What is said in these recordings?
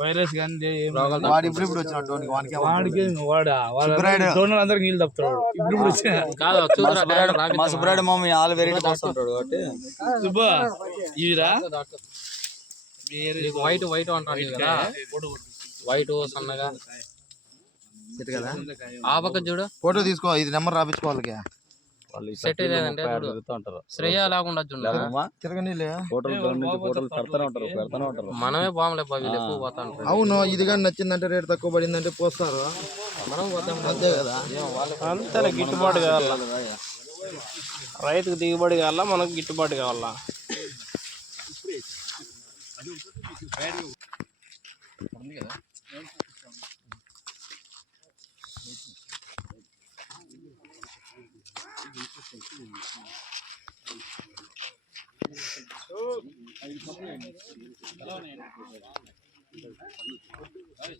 Virus కానీ వాడు ఇప్పుడు వచ్చినట్టు వాడికి అందరికి నీళ్ళు తప్పుతాడు ఇప్పుడు వచ్చిన మా సుబ్రాయుడు మామ ఆలు వెరైటీ వస్తుంటాడు కాబట్టి ఇవిరా వైట్ వైట్ అంటాడు కదా, వైట్ సన్నగా కదా. ఆ పక్క చూడు, ఫోటో తీసుకో, ఇది నెంబర్ రాపించుకోవాలి. సెట్ లేదంటే శ్రేయ లేకుండా మనమే బాగులే ఎక్కువ పోతా ఉంటారు. అవును, ఇది కానీ నచ్చిందంటే రేటు తక్కువ పడిందంటే పోస్తారు. మనం అంతే కదా. అంతే, గిట్టుబాటు కావాలా రైతుకు, దిగుబడి కావాలా, మనకు గిట్టుబాటు కావాలా.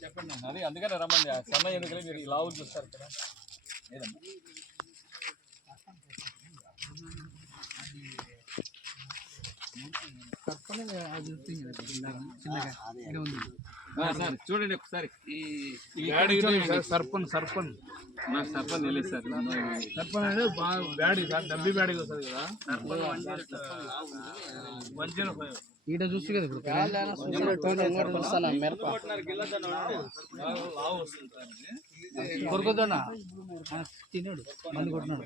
చెప్పండి, అది అందుకనే రమ్మండి. సన్న ఎందుకలే మీరు లావులు చూస్తారు కదా. చూడండి ఒకసారి, సర్పన్ సర్పన్ నాకు సర్పంచ్ తెలియదు సార్. సర్పన్ అంటే బ్యాడీ సార్, డబ్బీ బ్యాడీ వస్తుంది కదా. ఈడ చూసి కదా ఇప్పుడు కొరుకుతున్నా తిన్నాడు, మంది కొట్టినాడు.